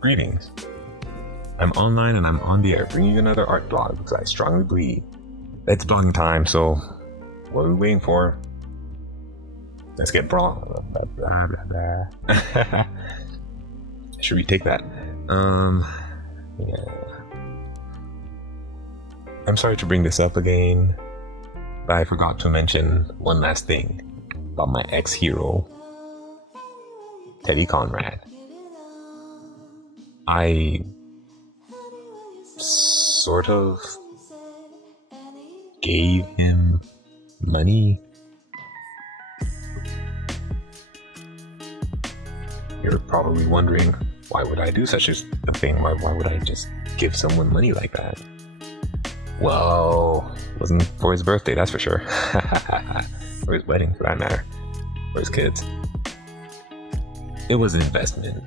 Greetings. I'm online and I'm on the air bringing you another art blog because I strongly believe it's blogging time, so what are we waiting for? Let's get blah blah blah blah blah. Should we take that? Yeah. I'm sorry to bring this up again, but I forgot to mention one last thing about my ex-hero, Teddy Conrad. I sort of gave him money. You're probably wondering, why would I do such a thing? Why would I just give someone money like that? Well, it wasn't for his birthday, that's for sure. Or his wedding, for that matter. Or his kids. It was an investment.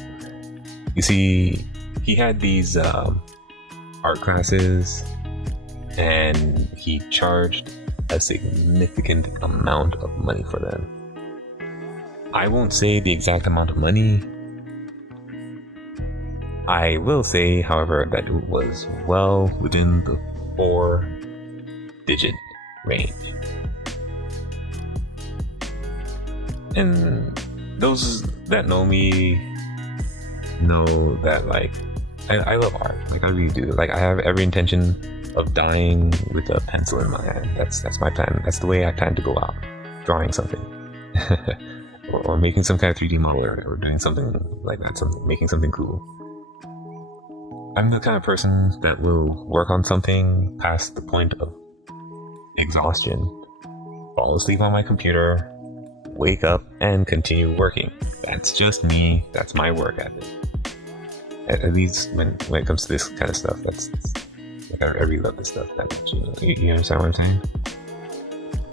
You see, he had these art classes, and he charged a significant amount of money for them. I won't say the exact amount of money. I will say, however, that it was well within the 4-digit range. And those that know me know that, like, I love art. Like, I really do. Like, I have every intention of dying with a pencil in my hand. That's my plan. That's the way I plan to go out. Drawing something. or making some kind of 3D model, or doing something like that. Making something cool. I'm the kind of person that will work on something past the point of exhaustion, fall asleep on my computer, wake up, and continue working. That's just me. That's my work ethic. At least when it comes to this kind of stuff, that's like, I really love this stuff. You understand what I'm saying?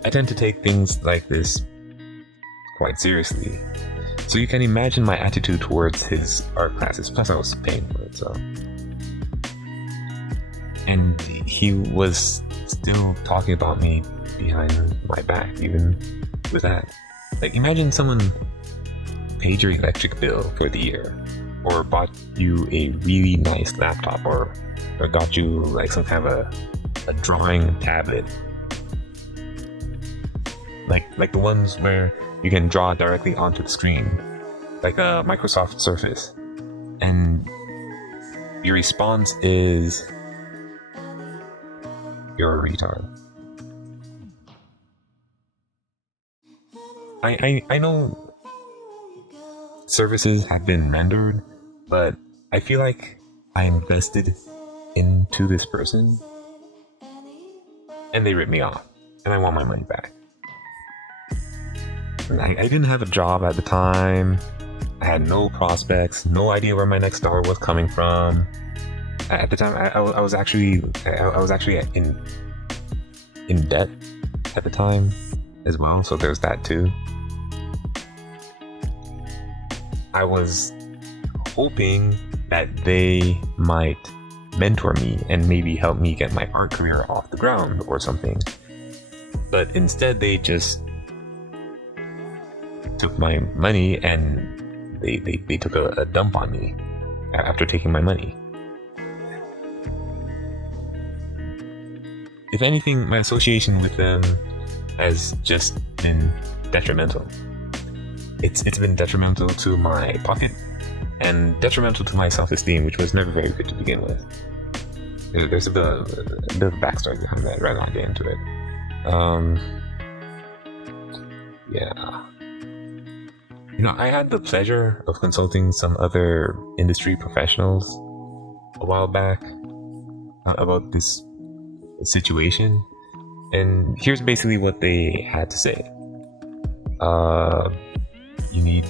I tend to take things like this quite seriously. So you can imagine my attitude towards his art classes. Plus I was paying for it, so. And he was still talking about me behind my back, even with that. Like, imagine someone paid your electric bill for the year, or bought you a really nice laptop, or got you like some kind of a drawing tablet, like the ones where you can draw directly onto the screen, like a Microsoft Surface, and your response is, "You're a retard." I know services have been rendered, but I feel like I invested into this person and they ripped me off, and I want my money back. I didn't have a job at the time. I had no prospects, no idea where my next dollar was coming from. At the time, I was actually in debt at the time as well, so there's that too. I was hoping that they might mentor me and maybe help me get my art career off the ground or something. But instead, they just took my money and they took a dump on me after taking my money. If anything, my association with them has just been detrimental. It's been detrimental to my pocket and detrimental to my self-esteem, which was never very good to begin with. There's a bit of backstory behind that. Rather not get into it. Yeah. You know, I had the pleasure of consulting some other industry professionals a while back about this situation, and here's basically what they had to say. You need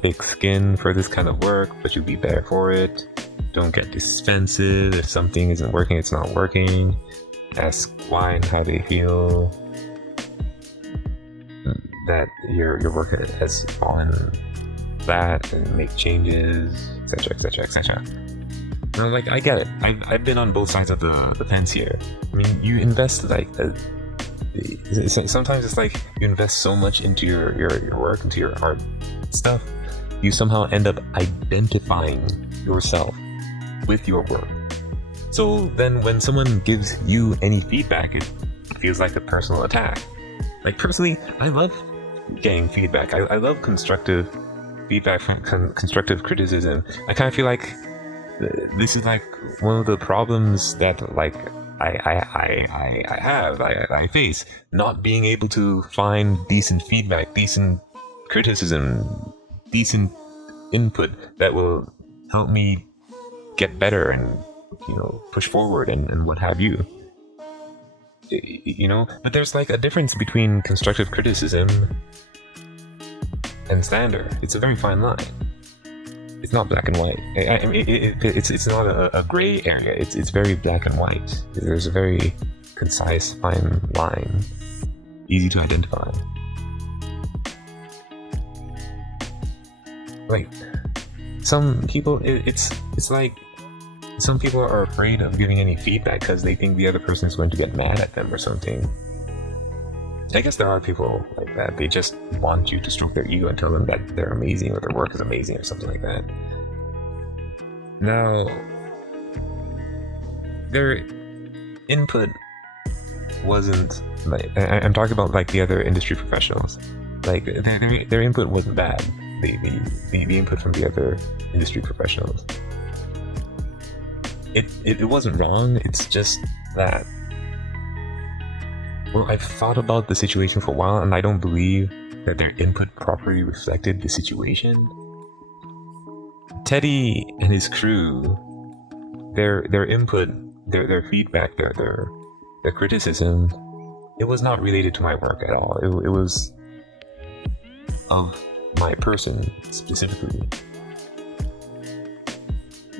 thick skin for this kind of work, but you'll be better for it. Don't get defensive. If something isn't working, it's not working. Ask why and how they feel that your work has fallen flat, and make changes, etc, etc, etc. Now, like, I get it. I've been on both sides of the fence here. I mean, you invest like sometimes it's like you invest so much into your work, into your art stuff, you somehow end up identifying yourself with your work. So then when someone gives you any feedback, it feels like a personal attack. Like, personally, I love getting feedback. I love constructive feedback, constructive criticism. I kind of feel like this is like one of the problems that like I face, not being able to find decent feedback, decent criticism, decent input that will help me get better and, you know, push forward and what have you. You know, but there's like a difference between constructive criticism and slander. It's a very fine line. It's not black and white. I mean, it's not a gray area. It's very black and white. There's a very concise, fine line, easy to identify. Like, some people, it's like some people are afraid of giving any feedback because they think the other person is going to get mad at them or something. I guess there are people like that. They just want you to stroke their ego and tell them that they're amazing or their work is amazing or something like that. Now, their input wasn't like, I'm talking about like the other industry professionals. Like, their input wasn't bad. The input from the other industry professionals. It wasn't wrong. It's just that, well, I've thought about the situation for a while, and I don't believe that their input properly reflected the situation. Teddy and his crew, their input, their feedback, their criticism, it was not related to my work at all. It was of my person specifically.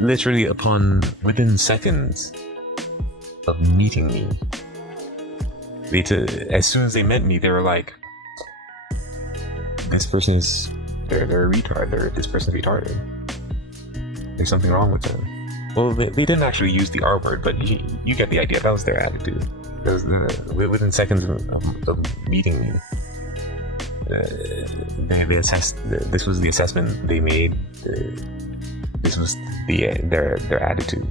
Literally within seconds of meeting me, as soon as they met me, they were like, this person is, they're a retard, this person's retarded. There's something wrong with them. Well, they didn't actually use the R word, but you get the idea. That was their attitude. Within seconds of meeting me, they assessed, this was the assessment they made, this was their attitude.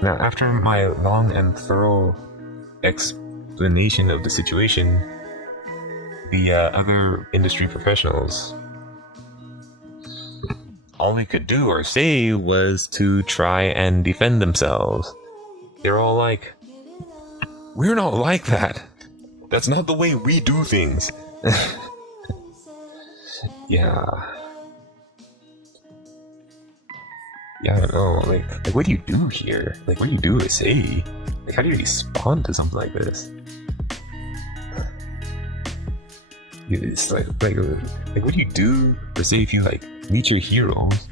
Now, after my long and thorough explanation of the situation, the other industry professionals, all they could do or say was to try and defend themselves. They're all like, we're not like that. That's not the way we do things. Yeah, I don't know, like what do you do here? Like, what do you do or say? Like, how do you respond to something like this? It's like what do you do or say if you like meet your heroes,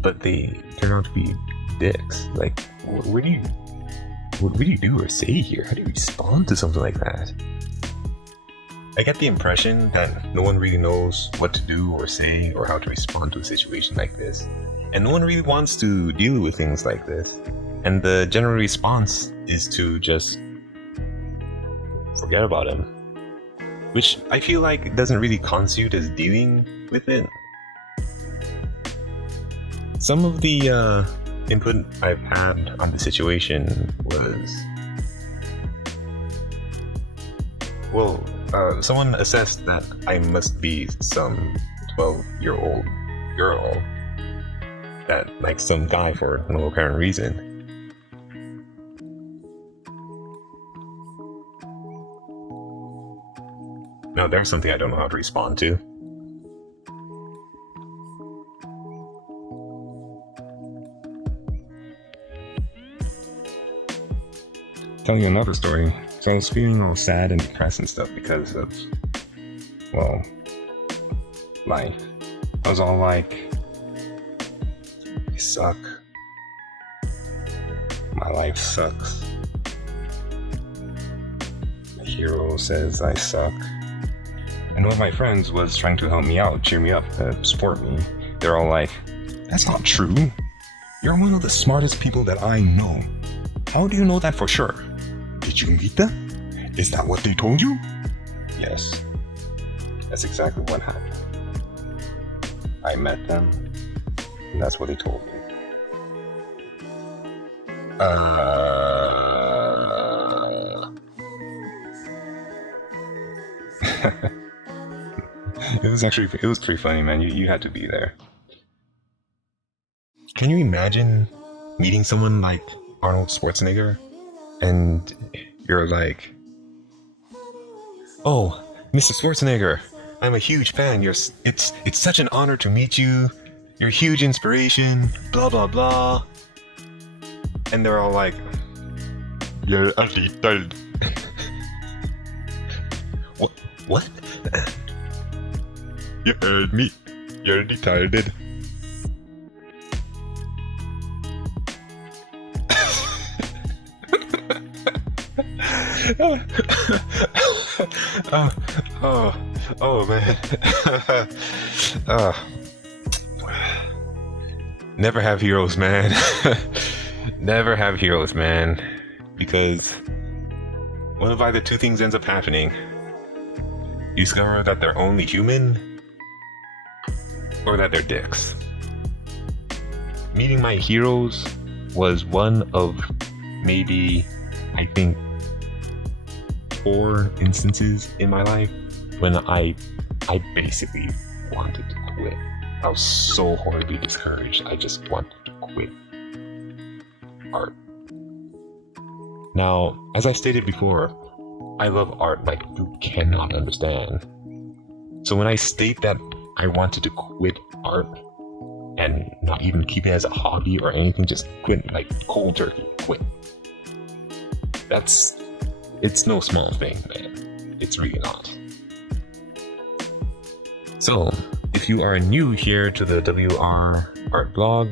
but they turn out to be dicks? Like, what do you do or say here? How do you respond to something like that? I get the impression that no one really knows what to do or say or how to respond to a situation like this. And no one really wants to deal with things like this. And the general response is to just forget about him. Which I feel like doesn't really constitute as dealing with it. Some of the input I've had on the situation was, well, someone assessed that I must be some 12-year-old girl that likes some guy for no apparent reason. Now, there's something I don't know how to respond to. Tell you another story. So I was feeling all sad and depressed and stuff because of, well, life. I was all like, I suck. My life sucks. The hero says I suck. And one of my friends was trying to help me out, cheer me up, support me. They're all like, that's not true. You're one of the smartest people that I know. How do you know that for sure? Did you meet them? Is that what they told you? Yes, that's exactly what happened. I met them, and that's what they told me. It was pretty funny, man. You had to be there. Can you imagine meeting someone like Arnold Schwarzenegger and you're like, "Oh, Mr. Schwarzenegger, I'm a huge fan. It's such an honor to meet you. You're a huge inspiration, blah blah blah." And they're all like, "You're a retard." What? You heard me. You're retarded. Oh man. Never have heroes, man. Never have heroes, man. Because one of either two things ends up happening. You discover that they're only human, or that they're dicks. Meeting my heroes was one of maybe, I think, 4 instances in my life when I basically wanted to quit. I was so horribly discouraged. I just wanted to quit art. Now, as I stated before, I love art like you cannot understand. So when I state that I wanted to quit art and not even keep it as a hobby or anything, just quit, like cold turkey, quit. It's no small thing, man. It's really not. So, if you are new here to the WR Art Blog,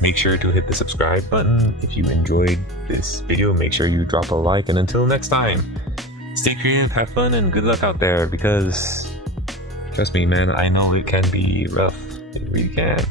make sure to hit the subscribe button. If you enjoyed this video, make sure you drop a like, and until next time, stay creative, have fun, and good luck out there, because trust me, man, I know it can be rough. It really can.